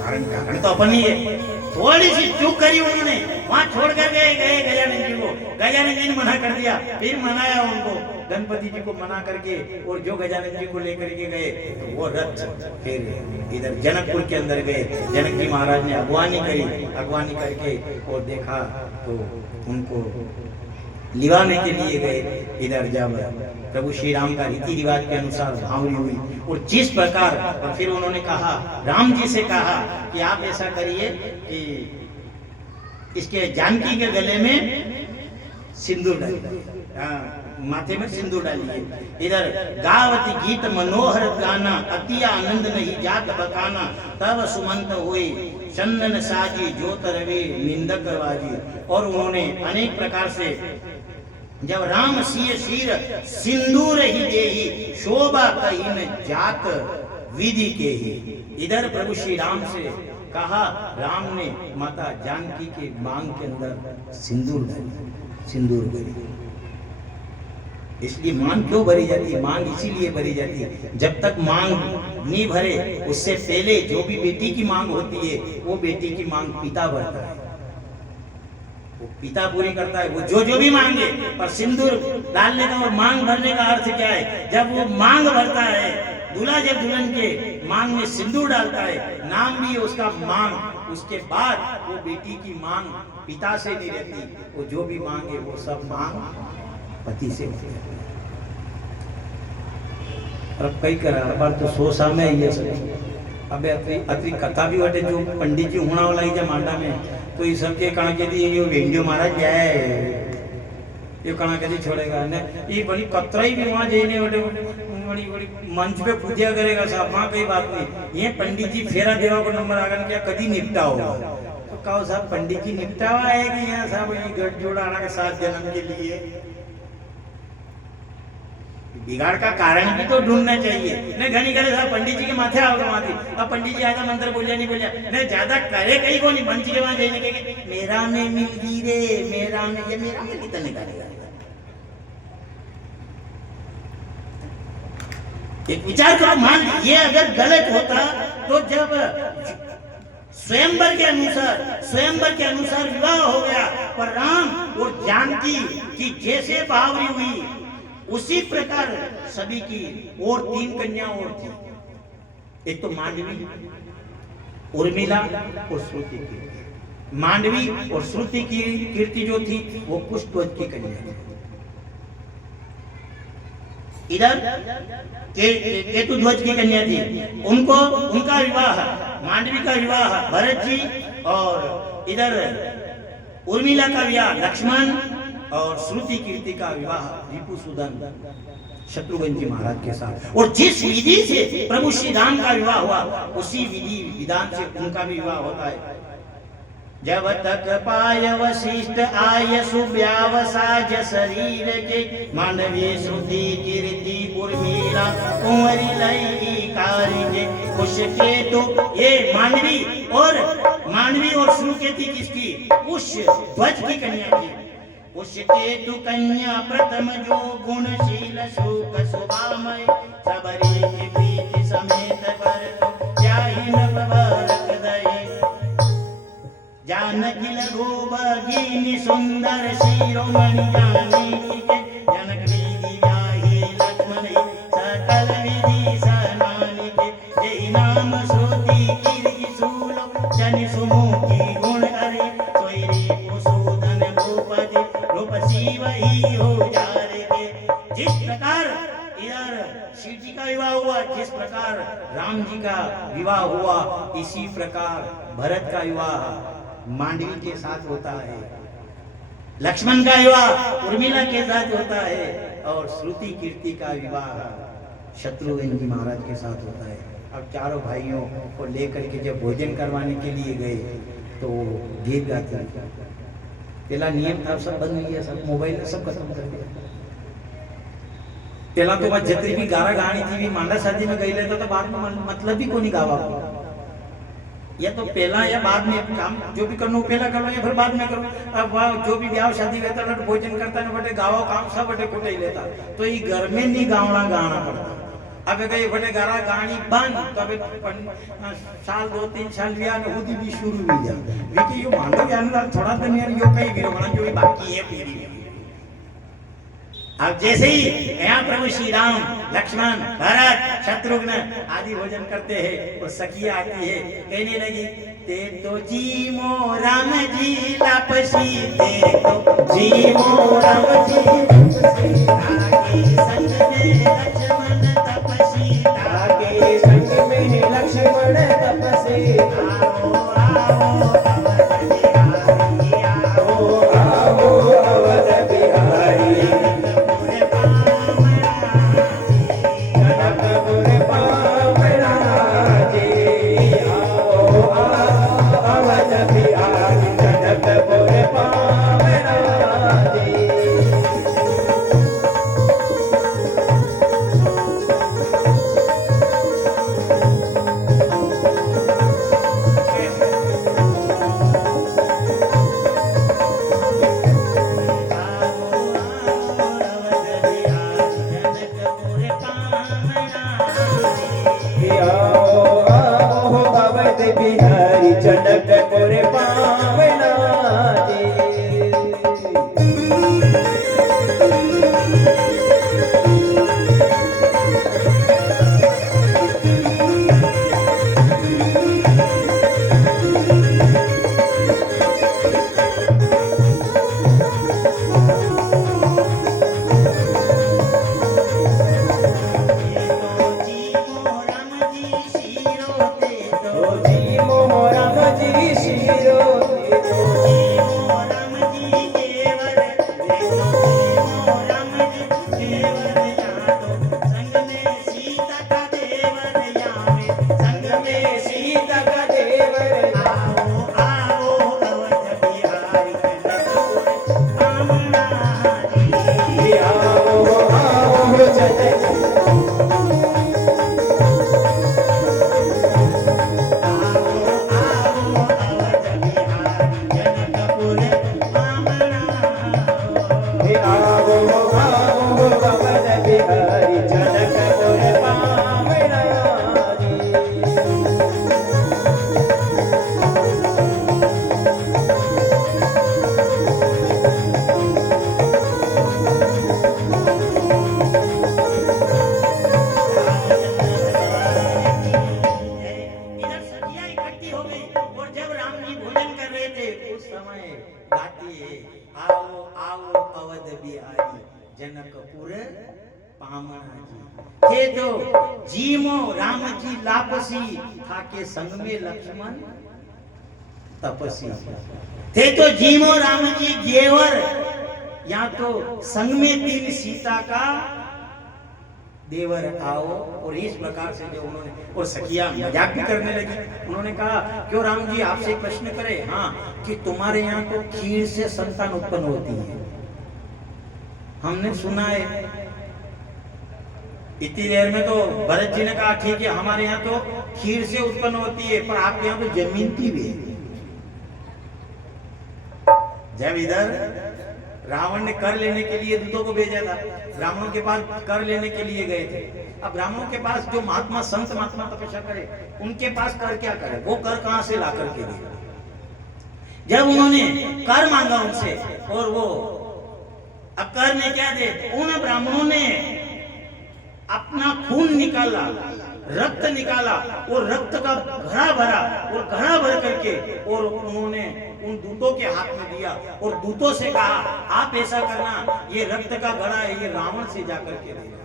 कारण तो अपन ही है थोड़ी सी चूक करी उन्होंने वहां छोड़ कर गए गजानन जी को गजानन जी ने मना कर दिया फिर मनाया उनको गणपति जी को मना करके और जो गजानन जी को लेकर के गए तो वो रथ फिर इधर जनकपुर के अंदर गए जनक जी महाराज ने अगवानी करके और देखा तो उनको लिवाने के लिए गए इधर जब प्रभु श्री राम का रीति रिवाज के अनुसार भावनी हुई और जिस प्रकार और फिर उन्होंने कहा राम जी से कहा कि आप ऐसा करिए कि इसके जानकी के गले में सिंदूर डालिए माथे में सिंदूर डालिए इधर गावती गीत मनोहर गाना अति आनंद नहीं जात बकाना तब सुमंत हुए चंदन साजी ज्योत रवि निंदक बाजी और उन्होंने अनेक प्रकार से जब राम सिय शीर सिंदूर ही देही शोभा कहीं न जात विधि के ही इधर प्रभु श्री राम से कहा राम ने माता जानकी के मांग के अंदर सिंदूर भरी इसलिए मांग क्यों भरी जाती है मांग इसीलिए भरी जाती है जब तक मांग नहीं भरे उससे पहले जो भी बेटी की मांग होती है वो बेटी की मांग पिता भरता है वो पिता पूरी करता है वो जो भी मांगे पर सिंदूर डालने का और मांग भरने का अर्थ क्या है जब वो मांग भरता है दूल्हा जब दुल्हन के मांग में सिंदूर डालता है नाम भी उसका मांग उसके बाद वो बेटी की मांग पिता से नहीं रहती, वो जो भी मांगे वो सब मांग पति से होती है। और कई करा बार तो 100 साल में ये सब अबे अतरी कथा भी वटे जो पंडित जी होना वाला ही जब मांडा में तो ये सब के कणा के दी ये वेंडियो महाराज जाए ये कणा के दी छोड़ेगा ने ये बड़ी कतराई भी वहां जईने वटे बड़ी बड़ी मंच पे पूजा करेगा साहब, वहां कोई बात नहीं। ये पंडित जी फेरा देवा को नंबर आगन क्या कदी निपटा होगा तो कहो साहब पंडित जी निपटावा है कि यहाँ साहब ये गठ जोड़ाना के 7 जन्म के लिए बिगाड़ का कारण भी तो ढूंढना चाहिए। नहीं घनी करे साहब पंडित जी के माथे आओगे माथे अब पंडित जी आधा मंत्र बोलिया नहीं बोलिया नहीं ज्यादा करे कहीं को नहीं मंच के वहां जाने के मेरा में मिल गई रे मेरा में ये मेरा में कितना निकालेगा। एक विचार करो, मान ये अगर गलत होता तो जब स्वयंवर के अनुसार विवाह हो गया पर राम और जानकी की जैसे बावरी हुई उसी प्रकार सभी की और 3 कन्या और थी। एक तो मांडवी, उर्मिला और श्रुति कीर्ति। मांडवी और श्रुति की कीर्ति जो थी वो कुष्ठध्वज की कन्या थी। इधर केतुध्वज की कन्या थी, उनको उनका विवाह मांडवी का विवाह भरत जी और इधर उर्मिला का विवाह लक्ष्मण और श्रुति कीर्ति का विवाह रिपुसूदन शत्रुघ्न जी महाराज के साथ। और जिस विधि से प्रभु श्री राम का विवाह हुआ उसी विधि विधान से उनका भी विवाह होता है। जब तक पाय वशिष्ठ आय सुव्यावसाज शरीर के मानवी श्रुति कीर्ति उर्मिला कुंवरी लई कार्य कुश केतु। ये मानवी और श्रुति किसकी? कुश ध्वज की कन्या की। कुश केतु कन्या प्रथम जो गुणशील सुख सुभामय सबरी की प्रीति समेत कर जाहि नवरक दये जानकी लघु भगिनी सुंदर शिरोमणि जानकी के जनक विधि व्याही लक्ष्मण सकल विधि सनानी के जय नाम श्रुति कीर्ति सूलो जन सुमुखी गुण हरि सोयरी कुसूदन भूपति रूप शिव ही हो जारे के। जिस प्रकार इधर शिव जी का विवाह हुआ, जिस प्रकार राम जी का विवाह हुआ, इसी प्रकार भरत का विवाह मांडवी के साथ होता है, लक्ष्मण का विवाह उर्मिला के साथ होता है और श्रुति कीर्ति का विवाह शत्रुघ्न जी महाराज के साथ होता है। अब चारों भाइयों को लेकर के जब भोजन करवाने के लिए गए तो गीत गाते हैं। पहला नियम था सब बंद नहीं है, सब मोबाइल में सब खत्म कर दिया। पहला तो मैं जितनी भी गारा गानी थी भी मांडा शादी में गई लेता तो बाद में मतलब भी को नहीं गावा या तो पहला या बाद में काम जो भी करना पहला करो या फिर बाद में करो। अब वह जो भी ब्याह शादी रहता है भोजन करता है बटे गावा काम सब बटे कुटे ही लेता तो ये घर में नहीं गावना गाना पड़ता। अब कहीं बटे गारा गानी बंद तो अभी साल 2-3 साल ब्याह में खुद भी शुरू हुई जाए लेकिन यो मांडो ज्ञान थोड़ा दिन यार यो कहीं भी होना जो भी बाकी है पूरी। अब जैसे ही यहाँ प्रभु श्री राम लक्ष्मण भरत शत्रुघ्न आदि भोजन करते हैं और सखिया आती है कहने लगी ते तो जी मो राम जी लापसी ते तो जी मो राम जी आगे संग में लक्ष्मण तपसी आगे संग में लक्ष्मण तपसी आओ आओ गाती है, आओ आओ अवध बिहारी जनकपुर पामणाजी। थे तो जीमो राम जी लापसी, था के संग में लक्ष्मण तपसी। थे तो जीमो राम जी गेवर, या तो संग में तीन सीता का देवर आओ। और इस प्रकार से जो उन्होंने, और सखिया मजाक भी करने लगी। उन्होंने कहा क्यों राम जी आपसे एक प्रश्न करें? हाँ, कि तुम्हारे यहाँ तो खीर से संतान उत्पन्न होती है, हमने सुना है। इतनी देर में तो भरत जी ने कहा ठीक है हमारे यहाँ तो खीर से उत्पन्न होती है, पर आपके यहाँ तो जमीन की भी है। जब इधर रावण ने कर लेने के लिए दूतों को भेजा था, ब्राह्मणों के पास कर लेने के लिए गए थे। अब ब्राह्मणों के पास जो महात्मा संत महात्मा तपस्या करे, उनके पास कर क्या करे? वो कर कहां से ला करके दे? जब उन्होंने कर मांगा उनसे, और वो अब कर में क्या दे? उन ब्राह्मणों ने अपना खून निकाला, रक्त निकाला, और रक्त का घड़ा भरा, और घड़ा भर करके और उन्होंने उन दूतों के हाथ में दिया, और दूतों से कहा आप ऐसा करना, ये रक्त का घड़ा है, ये रावण से जाकर के देना,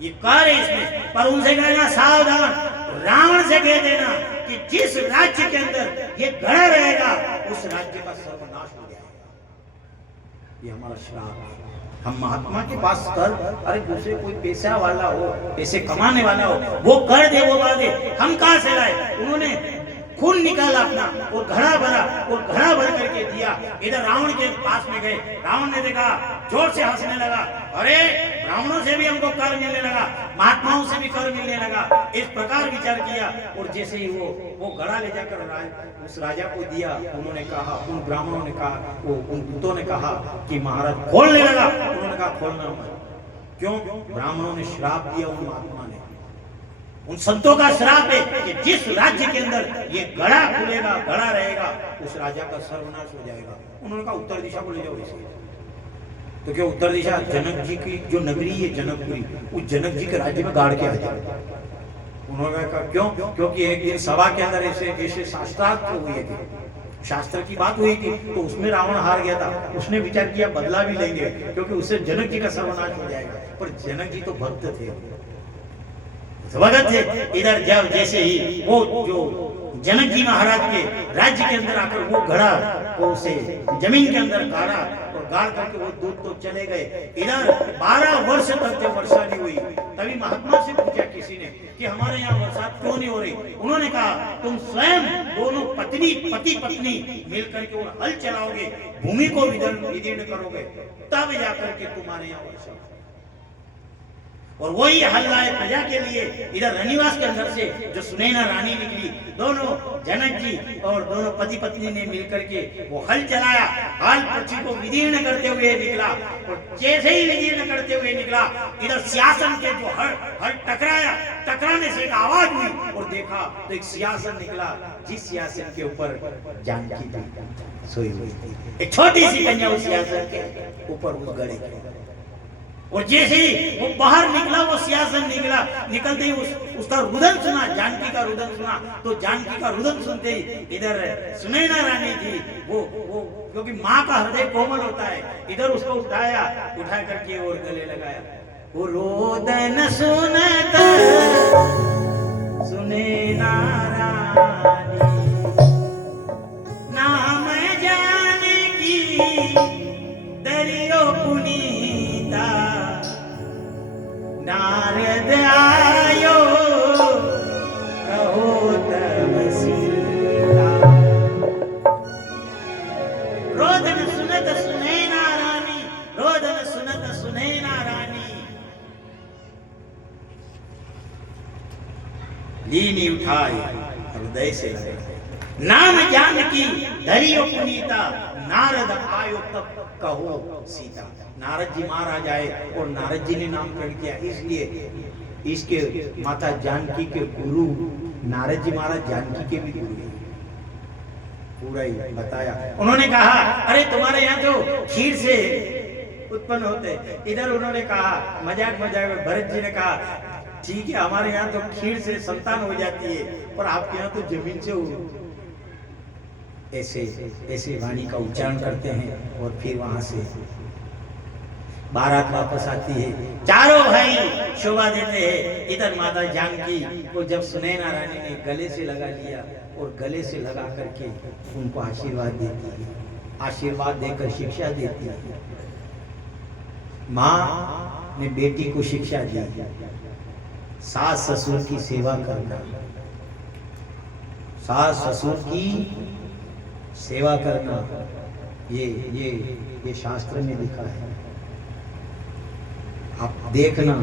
ये कर है इसमें। पर उनसे कहना सावधान, रावण से कह देना कि जिस राज्य के अंदर ये घड़ा रहेगा उस राज्य का सर्वनाश हो जाएगा। ये हमारा श्राप है। हम महात्मा के पास कर, अरे दूसरे कोई पैसा वाला हो, पैसे कमाने वाला हो, वो कर दे, वो बात है। हम कहां से लाए? उन्होंने खून निकाला अपना, और घड़ा भरा, और घड़ा भर करके दिया। इधर रावण के पास में गए, रावण ने देखा, जोर से हंसने लगा, अरे ब्राह्मणों से भी हमको कर मिलने लगा, महात्माओं से भी कर मिलने लगा। इस प्रकार विचार किया, और जैसे ही वो घड़ा ले जाकर उस राजा को दिया, उन्होंने कहा, उन ब्राह्मणों ने कहा, वो उन दूतों ने कहा कि महाराज खोलने लगा। उन्होंने कहा खोलना मत। क्यों? ब्राह्मणों ने श्राप दिया उन महात्मा ने, उन संतों का श्राप है कि जिस राज्य के अंदर ये घड़ा खुलेगा, घड़ा रहेगा, उस राजा का सर्वनाश हो जाएगा। उन्होंने कहा उत्तर दिशा को ले जाओ इसे। तो क्या उत्तर दिशा जनक जी की जो नगरी है जनकपुरी, उस जनक जी के राज्य में गाड़ के आ जाए। उन्होंने कहा क्यों? क्योंकि एक दिन सभा के अंदर ऐसे शास्त्रार्थ हुए थे, शास्त्र की बात हुई थी, तो उसमें रावण हार गया था। उसने विचार किया बदला भी लेंगे, क्योंकि उससे जनक जी का सर्वनाश हो जाएगा। पर जनक जी तो भक्त थे, भगत थे। इधर जब जैसे ही वो जो जनक जी महाराज के राज्य के अंदर आकर वो घड़ा को उसे जमीन के अंदर गाड़ा, और गाड़ करके वो दूत तो चले गए। इधर 12 वर्ष तक जब वर्षा नहीं हुई, तभी महात्मा से पूछा किसी ने कि हमारे यहाँ बरसात क्यों नहीं हो रही? उन्होंने कहा तुम स्वयं दोनों पति पत्नी मिल करके वो हल चलाओगे, भूमि को विदीर्ण करोगे, तब जाकर के तुम्हारे यहाँ वर्षा। और वही हल लाए प्रजा के लिए। इधर रनिवास के अंदर से जो सुनैना रानी निकली, दोनों जनक जी और दोनों पति पत्नी ने मिलकर के वो हल चलाया। हल पृथ्वी को विदीर्ण करते हुए निकला, और जैसे ही विदीर्ण करते हुए निकला, इधर सिंहासन के जो हल टकराया, टकराने से एक आवाज हुई, और देखा तो एक सिंहासन निकला, जिस सिंहासन के ऊपर जानकी सोई हुई थी। एक छोटी सी कन्या उस सिंहासन के ऊपर उस गड़े के। और जैसे ही वो बाहर निकला, वो सिंहासन निकला, निकलते ही उसका रुदन सुना, जानकी का रुदन सुना। तो जानकी का रुदन सुनते ही इधर सुनैना रानी थी, वो क्योंकि माँ का हृदय कोमल होता है, इधर उसको उठा करके और गले लगाया। वो रोदन सुनता सुनैना रानी, नाम जानकी दरियो पुनीता, नारद आयो कहो तब सीता। रोदन सुनत सुनैना रानी, रोदन सुनत सुनैना रानी। लीनी उठाई हृदय से नाम जानकी दरियो पुनीता, नारद आयो तब कहो सीता। नारद जी महाराज आए और नारद जी ने नामकरण किया, इसलिए इसके माता जानकी के गुरु नारद जी महाराज जानकी के भी गुरु हैं। पूरा ही बताया। उन्होंने कहा अरे तुम्हारे यहाँ तो खीर से उत्पन्न होते। इधर उन्होंने कहा मजाक में भरत जी ने कहा ठीक है हमारे यहाँ तो खीर से संतान हो जाती है, पर आपके यहाँ तो जमीन से ऐसे ऐसे वाणी का उच्चारण करते हैं और फिर वहां से बारात वापस आती है। चारों भाई शोभा देते हैं। इधर माता जानकी को जब सुनैना रानी ने गले से लगा लिया और गले से लगा करके उनको आशीर्वाद देती है, आशीर्वाद देकर शिक्षा देती है। माँ ने बेटी को शिक्षा दी, सास ससुर की सेवा करना, सास ससुर की सेवा करना, ये शास्त्र में लिखा है। आप देखना,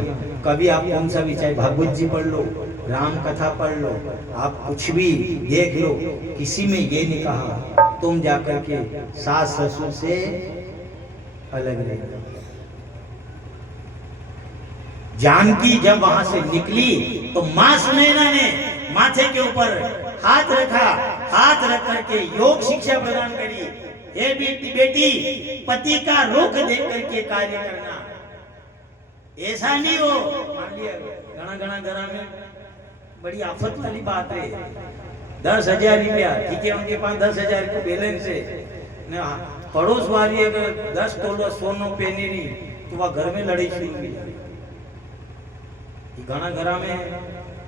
कभी आप कौन सा भी, चाहे भागवत जी पढ़ लो, राम कथा पढ़ लो, आप कुछ भी देख लो, किसी में ये नहीं कहा तुम जाकर के सास ससुर से अलग रहना। जानकी जब वहां से निकली तो मां सुनैना ने माथे के ऊपर हाथ रखा, हाथ रख करके योग शिक्षा प्रदान करी। हे बेटी, पति का रुख देख करके कार्य करना, ऐसा नहीं हो। मान लिया घना घरा में बड़ी आफत वाली बात है, 10,000 रुपया, ठीक है, उनके पास 10,000 को बैलेंस है, पड़ोस वाली अगर 10 तोला सोनो पहने नहीं तो वह घर में लड़ाई शुरू हुई। घना घरा में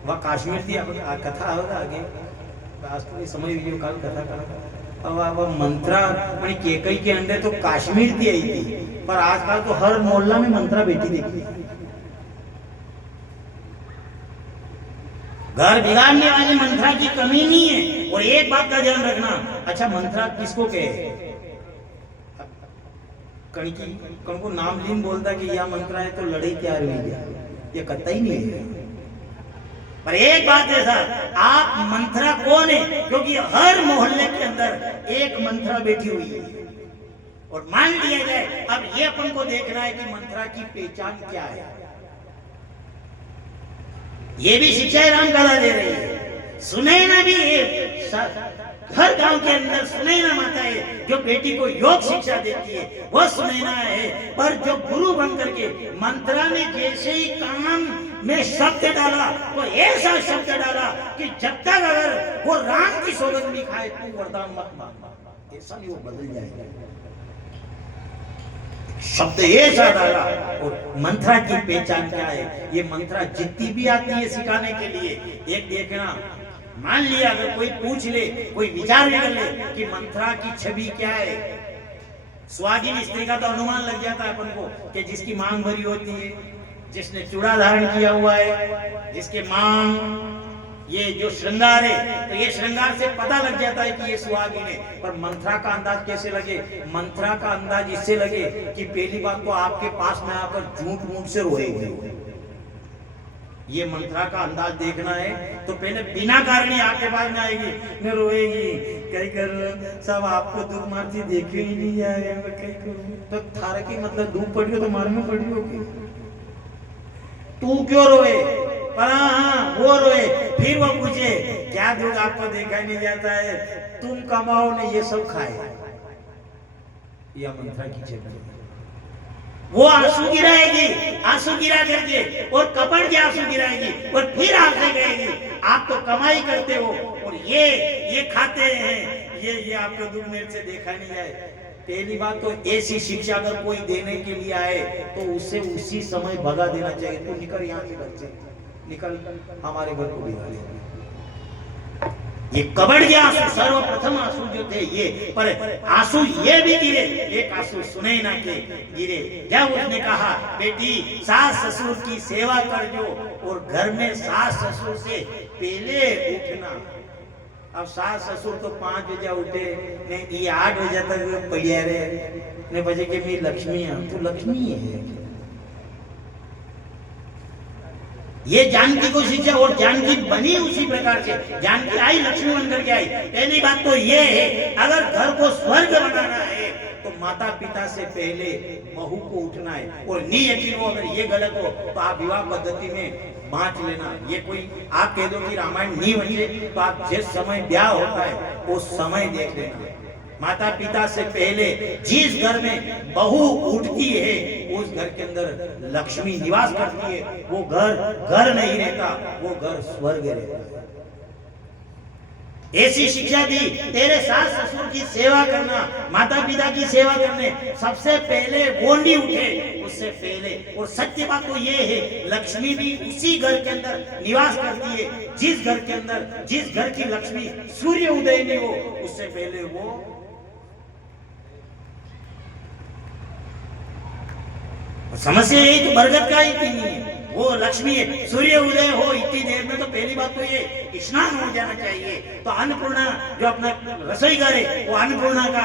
वह काश्मीर थी, कथा होगा आगे, आज तो समझ लीजिए काल कथा का। अब मंत्रा अपनी केकई के अंडे तो काश्मीर थी आई थी, पर आजकल तो हर मोहल्ला में मंत्रा बेटी देखी। घर बिगाड़ने वाली मंत्रा की कमी नहीं है। और एक बात का ध्यान रखना, अच्छा मंत्रा किसको कहे? कण को नाम लीन बोलता कि यह मंत्रा है तो लड़ाई तैयार हुई गया, ये कतई नहीं है। पर एक बात है सर, आप मंत्रा कौन है? क्योंकि हर मोहल्ले के अंदर एक मंत्रा बैठी हुई है। और मान लिया जाए, अब ये अपन को देखना है कि मंत्रा की पहचान क्या है। ये भी शिक्षा राम कला दे रही है। सुनैना भी हर गांव के अंदर सुनैना माता है जो बेटी को योग शिक्षा देती है, वह सुनैना है। पर जो गुरु बन करके मंत्रा ने जैसे ही कान में शब्द डाला तो ऐसा शब्द डाला कि जब तक अगर वो राम की सौगंध नहीं खाए तू वरदान मत मांगना, ऐसा नहीं, वो बदल जाएगा। शब्द ऐसा डाला। और मंत्रा की पहचान क्या है? ये मंत्रा जितनी भी आती है सिखाने के लिए, एक देखना, मान लिया अगर कोई पूछ ले, कोई विचार कर ले कि मंत्रा की छवि क्या है, स्वाधीन स्त्री का तो अनुमान लग जाता है अपन को कि जिसकी मांग भरी होती है, जिसने चूड़ा धारण किया हुआ है, जिसके मांग ये जो श्रृंगार है, तो ये श्रृंगार से पता लग जाता है कि ये सुहागिन है। पर मंत्रा का अंदाज कैसे लगे? मंत्रा का अंदाज इससे लगे कि पहली बात तो आपके पास में आकर झूठ मूठ से रोएगी। ये मंत्रा का अंदाज देखना है तो पहले बिना कारण ही आपके पास में आएगी, न रोएगी, कहीं कर सब आपको दुख मारती देखे ही नहीं जाएगा, कहीं करूं तो थारे की मतलब धूप पड़ी हो तो मार में पड़ी होगी, तू क्यों रोए? पर हाँ वो रोए, फिर वो पूछे क्या दुख आपको देखा नहीं जाता है, तुम कमाओ ने ये सब खाए। यह मंत्रा की जगह वो आंसू गिराएगी, आंसू गिरा करके और कपड़ के आंसू गिराएगी और फिर आपसे कहेगी आप तो कमाई करते हो और ये खाते हैं, ये आपको दुख मेरे से देखा नहीं जाए। पहली बात तो ऐसी शिक्षा अगर कोई देने के लिए आए तो उसे उसी समय भगा देना चाहिए, तू निकल यहाँ से, बच्चे निकल, हमारे घर को बिगाड़ देगा। ये कबड़ के आंसू सर्वप्रथम आंसू जो थे ये, पर आंसू ये भी गिरे, एक आंसू सुनैना के गिरे जब उसने कहा बेटी सास ससुर की सेवा कर जो और घर में सास ससुर से पहले उठना। अब सास ससुर तो 5 बजे उठे ने, ये 8 बजे तक पड़िया रहे ने, बजे के मेरी लक्ष्मी है, तू लक्ष्मी है। ये जानकी को शिक्षा, और जानकी बनी उसी प्रकार से, जानकी आई लक्ष्मी बनकर के आई। पहली बात तो ये है अगर घर को स्वर्ग बनाना है तो माता पिता से पहले बहू को उठना है। और नहीं यकीन हो अगर ये गलत हो तो आप विवाह पद्धति में बांट लेना। ये कोई आप कह दो कि रामायण नहीं बने तो आप जिस समय ब्याह होता है वो समय देख लेना। माता पिता से पहले जिस घर में बहू उठती है उस घर के अंदर लक्ष्मी निवास करती है। वो घर घर नहीं रहता, वो घर स्वर्ग रहता है। ऐसी शिक्षा दी, तेरे सास ससुर की सेवा करना, माता पिता की सेवा करने, सबसे पहले वो नहीं उठे उससे पहले। और सत्य बात तो ये है, लक्ष्मी भी उसी घर के अंदर निवास करती है जिस घर के अंदर, जिस घर की लक्ष्मी सूर्य उदय नहीं हो उससे पहले वो समस्या यही तो बरगद का ही नहीं है, वो लक्ष्मी है। सूर्य उदय हो इतनी देर में तो पहली बात तो ये स्नान हो जाना चाहिए। तो अन्नपूर्णा जो अपना रसोई घर है वो अन्नपूर्णा का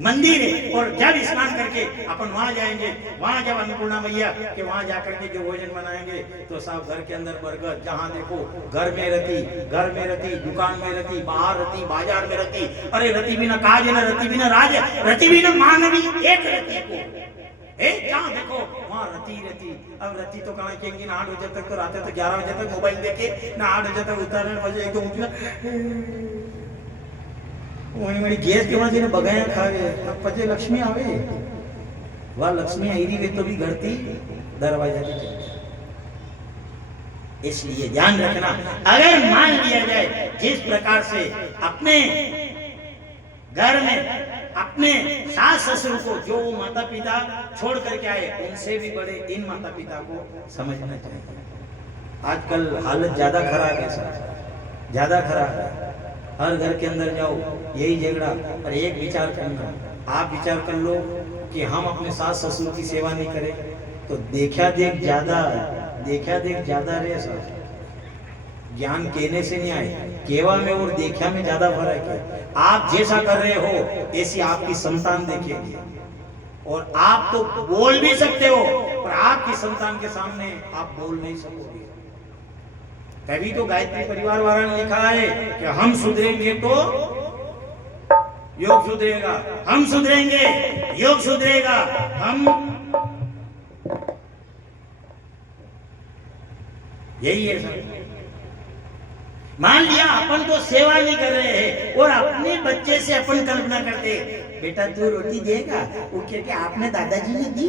मंदिर है, और जब स्नान करके अपन वहां जाएंगे, वहां जब अन्नपूर्णा मैया के वहां जाकर के जो भोजन बनाएंगे तो सब घर के अंदर बरगद, जहां देखो घर में रहती, दुकान में रहती, बाहर रहती, बाजार में रहती। अरे रति बिना काज न रति बिना राज, रति बिना मानवी एक रति को जहाँ देखो वहाँ रति रहती। अब रति तो कहाँ कहेंगे ना 8 बजे तक तो रात तक 11 बजे तक मोबाइल देखे ना 8 बजे तक उतारने बजे एकदम उठना वही मेरी गैस के वजह ने बगाया खावे। अब पचे लक्ष्मी आवे, वह लक्ष्मी आई वे तो भी घरती दरवाजा की चलती। इसलिए ध्यान रखना, अगर मान लिया जाए जिस प्रकार से अपने घर में अपने सास ससुर को जो माता पिता छोड़ करके आए उनसे भी बड़े इन माता पिता को समझना चाहिए। आजकल हालत ज्यादा खराब है सर, ज्यादा खराब है। हर घर के अंदर जाओ यही झगड़ा। और एक विचार करना, आप विचार कर लो कि हम अपने सास ससुर की सेवा नहीं करें तो देखा देख ज्यादा रहे सर। ज्ञान कहने से नहीं आए, केवा में और देखा में ज्यादा फर्क है। आप जैसा कर रहे हो ऐसी आपकी संतान देखेगी। और आप तो बोल भी सकते हो पर आपकी संतान के सामने आप बोल नहीं सकोगे। तभी तो गायत्री परिवार वालों ने लिखा है कि हम सुधरेंगे तो योग सुधरेगा, हम सुधरेंगे योग सुधरेगा। हम यही है सर। मान लिया अपन तो सेवा नहीं कर रहे हैं और अपने बच्चे से अपन कल्पना करते, बेटा तू रोटी देगा, वो क्या आपने दादाजी ने दी,